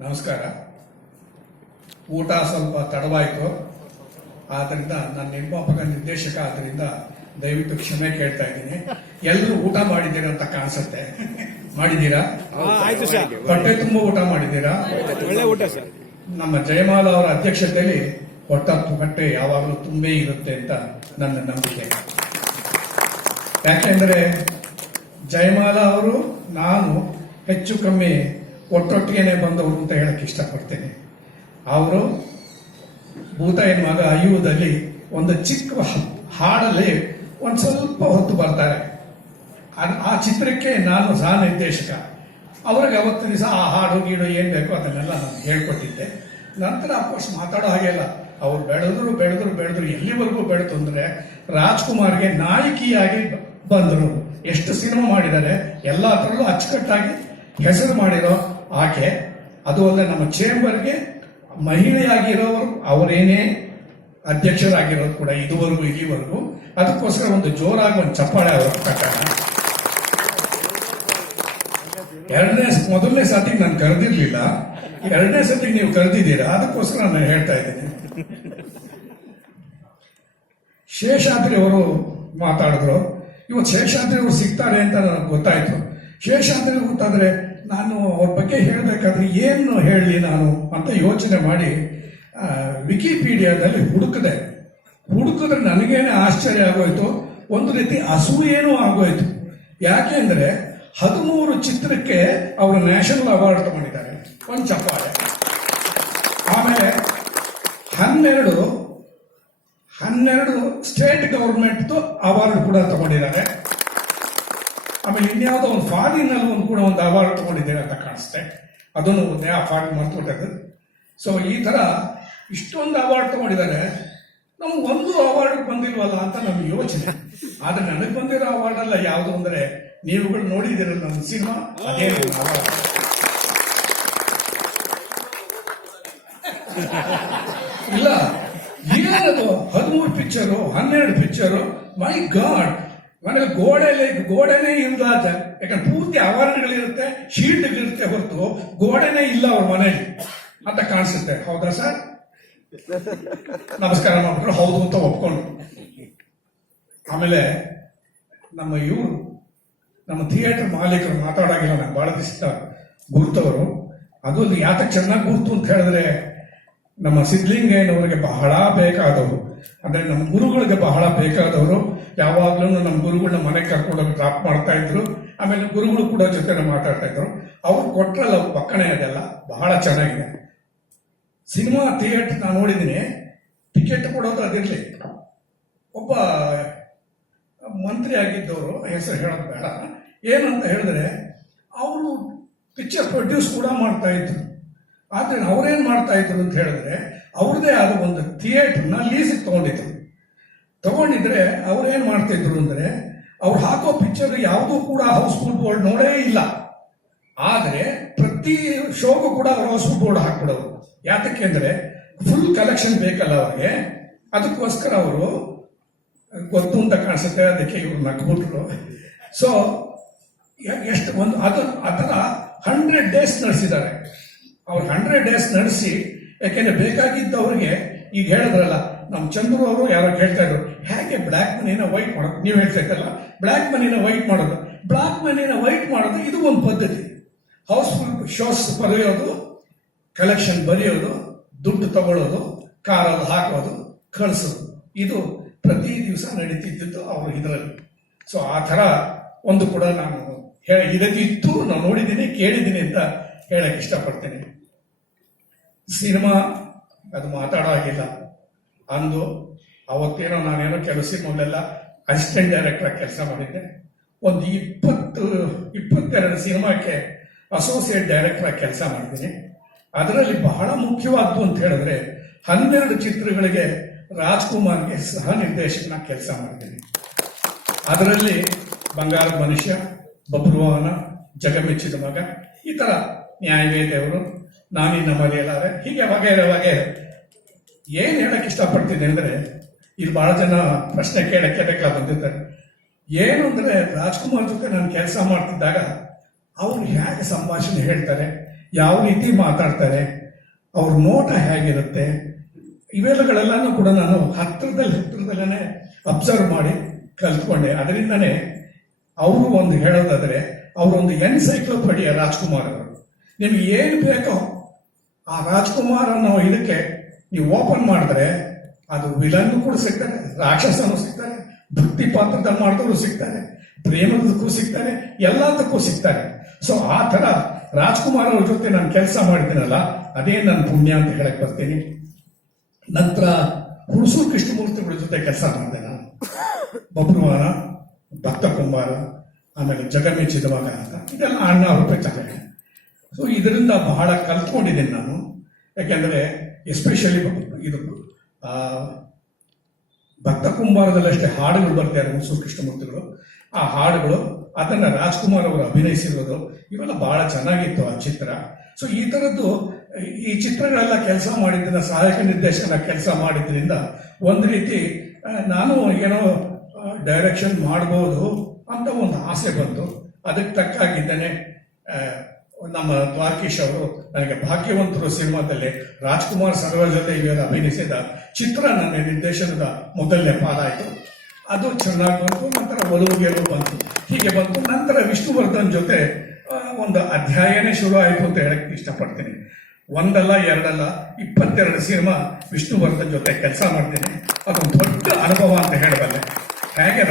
ನಮಸ್ಕಾರ. ಊಟ ಸ್ವಲ್ಪ ತಡವಾಯಿತು, ಆದ್ದರಿಂದ ನಾನು ನಿರ್ಮಾಪಕ ನಿರ್ದೇಶಕ, ಆದ್ದರಿಂದ ದಯವಿಟ್ಟು ಕ್ಷಮೆ ಕೇಳ್ತಾ ಇದ್ದೀನಿ. ಎಲ್ಲರೂ ಊಟ ಮಾಡಿದ್ದೀರಾ ಅಂತ ಕಾಣಿಸುತ್ತೆ. ಮಾಡಿದ್ದೀರಾ? ಆಯ್ತು ಸರ್. ಹೊಟ್ಟೆ ತುಂಬ ಊಟ ಮಾಡಿದ್ದೀರಾ? ಒಳ್ಳೆ ಊಟ ಸರ್. ನಮ್ಮ ಜಯಮಾಲ ಅವರ ಅಧ್ಯಕ್ಷತೆಯಲ್ಲಿ ಹೊಟ್ಟೆ ಯಾವಾಗಲೂ ತುಂಬೇ ಇರುತ್ತೆ ಅಂತ ನನ್ನ ನಂಬಿಕೆ. ಯಾಕೆಂದ್ರೆ ಜಯಮಾಲ ಅವರು ನಾನು ಹೆಚ್ಚು ಕಮ್ಮಿ ಒಟ್ಟೊಟ್ಟಿಗೆನೆ ಬಂದವರು ಅಂತ ಹೇಳಕ್ ಇಷ್ಟಪಡ್ತೇನೆ. ಅವರು ಭೂತಾಯನ ಮಗ ಅಯ್ಯುವುದಲ್ಲಿ ಒಂದು ಚಿಕ್ಕ ಹಾಡಲ್ಲಿ ಒಂದು ಸ್ವಲ್ಪ ಹೊತ್ತು ಬರ್ತಾರೆ. ಆ ಚಿತ್ರಕ್ಕೆ ನಾನು ಸಹ ನಿರ್ದೇಶಕ. ಅವ್ರಿಗೆ ಅವತ್ತಿನ ದಿವಸ ಆ ಹಾಡು ಗೀಡು ಏನ್ ಬೇಕೋ ಅದನ್ನೆಲ್ಲ ನಾನು ಹೇಳ್ಕೊಟ್ಟಿದ್ದೆ. ನಂತರ ಅಫ್ಕೋರ್ಸ್ ಮಾತಾಡೋ ಹಾಗೆಲ್ಲ ಅವ್ರು ಬೆಳೆದ್ರು ಎಲ್ಲಿವರೆಗೂ ಬೆಳೆದು ಅಂದ್ರೆ ರಾಜ್ಕುಮಾರ್ಗೆ ನಾಯಕಿಯಾಗಿ ಬಂದರು. ಎಷ್ಟು ಸಿನಿಮಾ ಮಾಡಿದ್ದಾರೆ, ಎಲ್ಲಾ ತರಲ್ಲೂ ಅಚ್ಚುಕಟ್ಟಾಗಿ ಹೆಸರು ಮಾಡಿರೋ ಆಕೆ. ಅದು ಅಲ್ಲದೆ ನಮ್ಮ ಚೇಂಬರ್ಗೆ ಮಹಿಳೆಯಾಗಿರೋರು ಅವರೇನೇ ಅಧ್ಯಕ್ಷರಾಗಿರೋದು ಕೂಡ ಇಲ್ಲಿವರೆಗೂ. ಅದಕ್ಕೋಸ್ಕರ ಒಂದು ಜೋರಾಗಿ ಒಂದು ಚಪ್ಪಾಳೆ ಅವರ ಪ್ರಕಾರ. ಮೊದಲನೇ ಸತಿಗೆ ನಾನು ಕರೆದಿರ್ಲಿಲ್ಲ, ಎರಡನೇ ಸತಿಗೆ ನೀವು ಕರೆದಿದ್ದೀರಾ, ಅದಕ್ಕೋಸ್ಕರ ನಾನು ಹೇಳ್ತಾ ಇದ್ದೀನಿ. ಶೇಷಾದ್ರಿ ಅವರು ಮಾತಾಡಿದ್ರು. ಇವತ್ತು ಶೇಷಾದ್ರಿ ಅವರು ಸಿಗ್ತಾರೆ ಅಂತ ನನಗೆ ಗೊತ್ತಾಯ್ತು. ಶೇಷಾದ್ರಿ ಗೊತ್ತಾದ್ರೆ ನಾನು ಅವ್ರ ಬಗ್ಗೆ ಹೇಳಬೇಕಾದ್ರೆ ಏನು ಹೇಳಲಿ ನಾನು ಅಂತ ಯೋಚನೆ ಮಾಡಿ ವಿಕಿಪೀಡಿಯಾದಲ್ಲಿ ಹುಡುಕಿದ್ರೆ ನನಗೇನೆ ಆಶ್ಚರ್ಯ ಆಗೋಯ್ತು. ಒಂದು ರೀತಿ ಅಸೂಯೇನೂ ಆಗೋಯ್ತು. ಯಾಕೆ ಅಂದ್ರೆ 13 ಚಿತ್ರಕ್ಕೆ ಅವರು ನ್ಯಾಷನಲ್ ಅವಾರ್ಡ್ ತಗೊಂಡಿದ್ದಾರೆ, ಒಂದು ಚಪ್ಪಾಳೆ. ಆಮೇಲೆ 12 ಸ್ಟೇಟ್ ಗವರ್ಮೆಂಟ್ ಅವಾರ್ಡ್ ಕೂಡ ತಗೊಂಡಿದ್ದಾರೆ. ಆಮೇಲೆ ಇನ್ಯಾವುದೋ ಒಂದು ಫಾರಿನ್ ನಲ್ಲಿ ಕೂಡ ಒಂದು ಅವಾರ್ಡ್ ತಗೊಂಡಿದ್ದೇನೆ ಅಂತ ಕಾಣಿಸುತ್ತೆ. ಅದನ್ನು ಆ ಫಾರಿನ್ ಮರ್ತುಬಿಟ್ಟದ್ದು. ಸೊ ಈ ತರ ಇಷ್ಟೊಂದು ಅವಾರ್ಡ್ ತಗೊಂಡಿದ್ದಾರೆ, ನಮ್ಗೆ ಒಂದು ಅವಾರ್ಡ್ ಬಂದಿಲ್ವಲ್ಲ ಅಂತ ನಮ್ಗೆ ಯೋಚನೆ. ಆದ್ರೆ ನನಗೆ ಬಂದಿರೋ ಅವಾರ್ಡ್ ಅಲ್ಲ ಯಾವುದು ಅಂದ್ರೆ, ನೀವುಗಳು ನೋಡಿದಿರಲ್ಲ ನನ್ನ ಸಿನಿಮಾ, ಅದೇ ಅವಾರ್ಡ್. ಇಲ್ಲ ಏನದು 13 ಪಿಕ್ಚರು, 12 ಪಿಕ್ಚರು, ಮೈ ಗಾಡ್. ಮನೇಲಿ ಗೋಡೆನೇ ಇಲ್ಲ. ಯಾಕಂದ್ರೆ ಪೂರ್ತಿ ಅವಾರ್ಡ್ಗಳಿರುತ್ತೆ, ಶೀಲ್ಡ್ಗಳಿರುತ್ತೆ ಹೊರತು ಗೋಡೆನೇ ಇಲ್ಲ ಅವ್ರ ಮನೇಲಿ ಅಂತ ಕಾಣಿಸುತ್ತೆ. ಹೌದಾ ಸರ್? ನಮಸ್ಕಾರ ಮಾಡ್ಬಿಟ್ರು ಹೌದು ಅಂತ ಒಪ್ಕೊಂಡು. ಆಮೇಲೆ ನಮ್ಮ ಥಿಯೇಟರ್ ಮಾಲೀಕರು ಮಾತಾಡೋಗಿಲ್ಲ, ನಾನು ಬಹಳ ದಿವಸ ಗುರ್ತವರು. ಅದೊಂದು ಯಾತಕ್ಕೆ ಚೆನ್ನಾಗಿ ಗುರ್ತು ಅಂತ ಹೇಳಿದ್ರೆ, ನಮ್ಮ ಸಿದ್ಧಲಿಂಗಯ್ಯನವರಿಗೆ ಬಹಳ ಬೇಕಾದವರು, ಅಂದ್ರೆ ನಮ್ಮ ಗುರುಗಳಿಗೆ ಬಹಳ ಬೇಕಾದವರು. ಯಾವಾಗ್ಲೂ ನಮ್ಮ ಗುರುಗಳನ್ನ ಮನೆಗೆ ಕರ್ಕೊಂಡೋಗಿ ಡ್ರಾಪ್ ಮಾಡ್ತಾ ಇದ್ರು. ಆಮೇಲೆ ಗುರುಗಳು ಕೂಡ ಜೊತೆ ಮಾತಾಡ್ತಾ ಇದ್ರು. ಅವ್ರು ಕೊಟ್ರಲ್ಲ ಪಕ್ಕನೆ, ಅದೆಲ್ಲ ಬಹಳ ಚೆನ್ನಾಗಿದೆ. ಸಿನಿಮಾ ಥಿಯೇಟರ್ ನಾನು ನೋಡಿದ್ದೀನಿ. ಟಿಕೆಟ್ ಕೊಡೋದು ಅದಿರ್ಲಿ, ಒಬ್ಬ ಮಂತ್ರಿ ಆಗಿದ್ದವರು, ಹೆಸರು ಹೇಳೋದು ಬೇಡ, ಏನಂತ ಹೇಳಿದ್ರೆ ಅವರು ಪಿಕ್ಚರ್ ಪ್ರೊಡ್ಯೂಸ್ ಕೂಡ ಮಾಡ್ತಾ ಇದ್ರು. ಆದ್ರೆ ಅವ್ರೇನ್ ಮಾಡ್ತಾ ಇದ್ರು ಅಂತ ಹೇಳಿದ್ರೆ, ಅವ್ರದೇ ಆದ ಒಂದು ಥಿಯೇಟರ್ನ ಲೀಸಿಗೆ ತಗೊಂಡಿದ್ರೆ ಅವ್ರೇನ್ ಮಾಡ್ತಿದ್ರು ಅಂದ್ರೆ, ಅವ್ರು ಹಾಕೋ ಪಿಕ್ಚರ್ ಯಾವುದೂ ಕೂಡ ಹೌಸ್ಫುಲ್ ಬೋರ್ಡ್ ನೋಡೇ ಇಲ್ಲ. ಆದ್ರೆ ಪ್ರತಿ ಶೋಗೂ ಕೂಡ ಅವ್ರು ಹೌಸ್ಫುಲ್ ಬೋರ್ಡ್ ಹಾಕ್ಬಿಡೋರು. ಯಾತಕ್ಕೆ ಅಂದ್ರೆ ಫುಲ್ ಕಲೆಕ್ಷನ್ ಬೇಕಲ್ಲ ಅವ್ರಿಗೆ. ಅದಕ್ಕೋಸ್ಕರ ಅವರು ಗೊತ್ತು ಅಂತ ಕಾಣಿಸುತ್ತೆ, ಅದಕ್ಕೆ ಇವ್ರು ನಕ್ಬಿಟ್ರು. ಸೊ ಎಷ್ಟು ಒಂದು ಅದರ 100 days ನಡೆಸಿದ್ದಾರೆ. ಅವ್ರು 100 days ನಡೆಸಿ, ಯಾಕೆಂದ್ರೆ ಬೇಕಾಗಿದ್ದವ್ರಿಗೆ, ಈಗ ಹೇಳಿದ್ರಲ್ಲ ನಮ್ಮ ಚಂದ್ರು ಅವರು ಯಾರೋ ಕೇಳ್ತಾ ಇದ್ರು, ಹೇಗೆ ಬ್ಲ್ಯಾಕ್ ಮನಿನ ವೈಟ್ ಮಾಡೋದು? ನೀವು ಹೇಳ್ತಾ ಇದ್ದಲ್ಲ, ಬ್ಲ್ಯಾಕ್ ಮನಿನ ವೈಟ್ ಮಾಡೋದು. ಇದು ಒಂದು ಪದ್ಧತಿ. ಹೌಸ್ಫುಲ್ ಶೋಸ್ ಬರೆಯೋದು, ಕಲೆಕ್ಷನ್ ಬರೆಯೋದು, ದುಡ್ಡು ತಗೊಳ್ಳೋದು, ಕಾರಲ್ಲಿ ಹಾಕೋದು, ಕಳಿಸೋದು, ಇದು ಪ್ರತಿ ದಿವಸ ನಡೀತಿದ್ದು ಅವರು ಇದರಲ್ಲಿ. ಸೊ ಆ ತರ ಒಂದು ಕೂಡ ನಾನು ಇದಕ್ಕಿತ್ತು, ನಾನು ನೋಡಿದ್ದೀನಿ, ಕೇಳಿದ್ದೀನಿ ಅಂತ ಹೇಳಕ್ ಇಷ್ಟಪಡ್ತೇನೆ. ಸಿನಿಮಾ ಅದು ಮಾತಾಡೋ ಹಾಗಿಲ್ಲ. ಅವತ್ತೇನೋ ನಾನೇನೋ ಕೆಲವು ಸಿನಿಮಾಗಳೆಲ್ಲ ಅಸಿಸ್ಟೆಂಟ್ ಡೈರೆಕ್ಟರ್ ಕೆಲಸ ಮಾಡಿದ್ದೆ. ಒಂದು 22 ಸಿನಿಮಾಕ್ಕೆ ಅಸೋಸಿಯೇಟ್ ಡೈರೆಕ್ಟರ್ ಆಗಿ ಕೆಲಸ ಮಾಡಿದ್ದೀನಿ. ಅದರಲ್ಲಿ ಬಹಳ ಮುಖ್ಯವಾದ್ದು ಅಂತ ಹೇಳಿದ್ರೆ 12 ಚಿತ್ರಗಳಿಗೆ ರಾಜ್ಕುಮಾರ್ಗೆ ಸಹ ನಿರ್ದೇಶಕನ ಕೆಲಸ ಮಾಡಿದ್ದೀನಿ. ಅದರಲ್ಲಿ ಬಂಗಾರದ ಮನುಷ್ಯ, ಬಬ್ರುವಾಹನ, ಜಗಮೆಚ್ಚಿದ ಮಗ, ಈ ತರ ನ್ಯಾಯವೇದೆಯವರು, ನಾನಿನ್ನ ಮರೆಯಲಾರೆ, ಹೀಗೆ ವಗೈರೆ. ಏನ್ ಹೇಳಕ್ ಇಷ್ಟಪಡ್ತೀನಿ ಅಂದ್ರೆ, ಇಲ್ಲಿ ಬಹಳ ಜನ ಪ್ರಶ್ನೆ ಕೇಳಕ್ಕೆ ಬಂದಿರ್ತಾರೆ. ಏನು ಅಂದ್ರೆ, ರಾಜ್ಕುಮಾರ್ ಜೊತೆ ನಾನು ಕೆಲಸ ಮಾಡ್ತಿದ್ದಾಗ ಅವ್ರು ಹೇಗೆ ಸಂಭಾಷಣೆ ಹೇಳ್ತಾರೆ, ಯಾವ ರೀತಿ ಮಾತಾಡ್ತಾರೆ, ಅವ್ರ ನೋಟ ಹೇಗಿರುತ್ತೆ, ಇವೆಲ್ಲಗಳೆಲ್ಲನೂ ಕೂಡ ನಾನು ಹತ್ರದಲ್ಲೇ ಅಬ್ಸರ್ವ್ ಮಾಡಿ ಕಲ್ತ್ಕೊಂಡೆ. ಅದರಿಂದನೇ ಅವರು ಒಂದು ಹೇಳೋದಾದ್ರೆ ಅವರೊಂದು ಎನ್ಸೈಕ್ಲೋಪೀಡಿಯಾ ರಾಜ್ಕುಮಾರ್ ಅವರು. ನಿಮ್ಗೆ ಏನು ಬೇಕೋ ಆ ರಾಜ್ಕುಮಾರ್ ಅನ್ನೋ ಇದಕ್ಕೆ ನೀವು ಓಪನ್ ಮಾಡಿದ್ರೆ ಅದು ವಿಲನ್ ಕೂಡ ಸಿಗ್ತಾರೆ, ರಾಕ್ಷಸನೂ ಸಿಗ್ತಾರೆ, ಭಕ್ತಿ ಪಾತ್ರದಲ್ಲಿ ಮಾಡಿದವರು ಸಿಗ್ತಾರೆ, ಪ್ರೇಮದಕ್ಕೂ ಸಿಗ್ತಾರೆ, ಎಲ್ಲದಕ್ಕೂ ಸಿಗ್ತಾರೆ. ಸೊ ಆ ತರ ರಾಜ್ಕುಮಾರ್ ಅವ್ರ ಜೊತೆ ನಾನು ಕೆಲಸ ಮಾಡಿದ್ದೀನಲ್ಲ, ಅದೇ ನನ್ನ ಪುಣ್ಯ ಅಂತ ಹೇಳಕ್ ಬರ್ತೀನಿ. ನಂತರ ಹುಣಸೂರು ಕೃಷ್ಣಮೂರ್ತಿಗಳ ಜೊತೆ ಕೆಲಸ ಮಾಡಿದೆ ನಾನು. ಬಬ್ರುವಾನ, ಭಕ್ತ ಕುಂಬಾರ, ಆಮೇಲೆ ಜಗಮೆಚ್ಚಿದ ಮಗ ಅಂತ, ಇದೆಲ್ಲ ಅಣ್ಣ ರೂಪಾಯಿ ತಗೊಂಡೆ. ಸೊ ಇದರಿಂದ ಬಹಳ ಕಲ್ತ್ಕೊಂಡಿದ್ದೀನಿ ನಾನು. ಯಾಕೆಂದ್ರೆ ಎಸ್ಪೆಷಲಿ ಇದು ಭಕ್ತ ಕುಂಬಾರದಲ್ಲಷ್ಟೇ ಹಾಡುಗಳು ಬರ್ತಾರೆ ಹುಣಸೂರು ಕೃಷ್ಣಮೂರ್ತಿಗಳು. ಆ ಹಾಡುಗಳು ಅದನ್ನ ರಾಜ್ಕುಮಾರ್ ಅವರು ಅಭಿನಯಿಸಿರೋದು ಇವೆಲ್ಲ ಬಹಳ ಚೆನ್ನಾಗಿತ್ತು ಆ ಚಿತ್ರ. ಸೊ ಈ ತರದ್ದು ಈ ಚಿತ್ರಗಳೆಲ್ಲ ಕೆಲಸ ಮಾಡಿದ್ದನ್ನ ಸಹಾಯಕ ನಿರ್ದೇಶನ ಕೆಲಸ ಮಾಡಿದ್ರಿಂದ ಒಂದು ರೀತಿ ನಾನು ಏನೋ ಡೈರೆಕ್ಷನ್ ಮಾಡ್ಬೋದು ಅಂತ ಒಂದು ಆಸೆ ಬಂತು. ಅದಕ್ಕೆ ತಕ್ಕಾಗಿದ್ದೇನೆ ನಮ್ಮ ದ್ವಾರಕೀಶ್ ಅವರು ನನಗೆ ಭಾಗ್ಯವಂತರು ಸಿನಿಮಾದಲ್ಲಿ ರಾಜ್ಕುಮಾರ್ ಸರೋಜತೆ ಇವರು ಅಭಿನಯಿಸಿದ ಚಿತ್ರ ನನ್ನ ನಿರ್ದೇಶನದ ಮೊದಲನೇ ಪಾಲಾಯಿತು. ಅದು ಚೆನ್ನಾಗಿ ಬಂತು. ನಂತರ ಒಲವು ಗೆಲುವು ಬಂತು, ಹೀಗೆ ಬಂತು. ನಂತರ ವಿಷ್ಣುವರ್ಧನ್ ಜೊತೆ ಒಂದು ಅಧ್ಯಾಯನೇ ಶುರು ಆಯಿತು ಅಂತ ಹೇಳಕ್ ಇಷ್ಟಪಡ್ತೀನಿ. ಒಂದಲ್ಲ ಎರಡಲ್ಲ 22 ಸಿನಿಮಾ ವಿಷ್ಣುವರ್ಧನ್ ಜೊತೆ ಕೆಲಸ ಮಾಡ್ತೀನಿ. ಅದೊಂದು ದೊಡ್ಡ ಅನುಭವ ಅಂತ ಹೇಳಬಲ್ಲೆ. ಹೇಗೆ